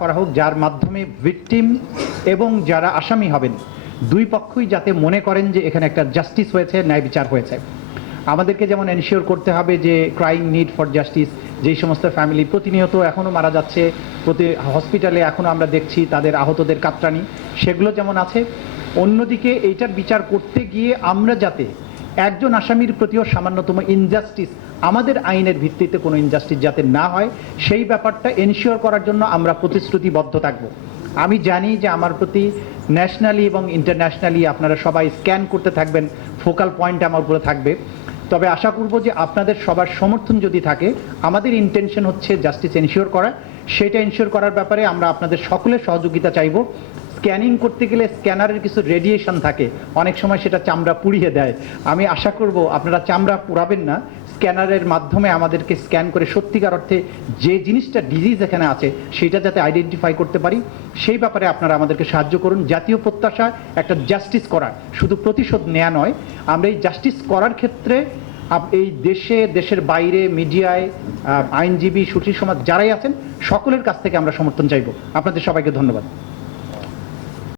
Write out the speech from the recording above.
করা হোক যার মাধ্যমে ভিকটিম এবং যারা আসামি হবেন দুই পক্ষই যাতে মনে করেন যে এখানে একটা জাস্টিস হয়েছে, ন্যায় বিচার হয়েছে। আমাদেরকে যেমন এনশিওর করতে হবে যে ক্রাইং নিড ফর জাস্টিস, যেই সমস্ত ফ্যামিলি প্রতিনিয়ত এখনও মারা যাচ্ছে, প্রতি হসপিটালে এখনও আমরা দেখছি তাদের আহতদের কাতরানি, সেগুলো যেমন আছে। অন্যদিকে এইটার বিচার করতে গিয়ে আমরা যাতে একজন আসামির প্রতিও সামান্যতম ইনজাস্টিস, আমাদের আইনের ভিত্তিতে কোনো ইনজাস্টিস যাতে না হয়, সেই ব্যাপারটা এনশিওর করার জন্য আমরা প্রতিশ্রুতিবদ্ধ থাকব। আমি জানি যে আমার প্রতি ন্যাশনালি এবং ইন্টারন্যাশনালি আপনারা সবাই স্ক্যান করতে থাকবেন, ফোকাল পয়েন্ট আমার উপরে থাকবে। তবে আশা করব যে আপনাদের সবার সমর্থন যদি থাকে, আমাদের ইন্টেনশন হচ্ছে জাস্টিস এনশিওর করা, সেটা এনশিওর করার ব্যাপারে আমরা আপনাদের সকলের সহযোগিতা চাইব। স্ক্যানিং করতে গেলে স্ক্যানারের কিছু রেডিয়েশন থাকে, অনেক সময় সেটা চামড়া পুড়িয়ে দেয়। আমি আশা করব আপনারা চামড়া পুড়াবেন না, স্ক্যানারের মাধ্যমে আমাদেরকে স্ক্যান করে সত্যিকার অর্থে যে জিনিসটা ডিজিজ এখানে আছে সেটা যাতে আইডেন্টিফাই করতে পারি, সেই ব্যাপারে আপনারা আমাদেরকে সাহায্য করুন। জাতীয় প্রত্যাশা একটা জাস্টিস করার, শুধু প্রতিশোধ নেওয়া নয়। আমরা এই জাস্টিস করার ক্ষেত্রে এই দেশে, দেশের বাইরে, মিডিয়ায়, আইনজীবী, সুশীল সমাজ যারাই আছেন সকলের কাছ থেকে আমরা সমর্থন চাইব। আপনাদের সবাইকে ধন্যবাদ।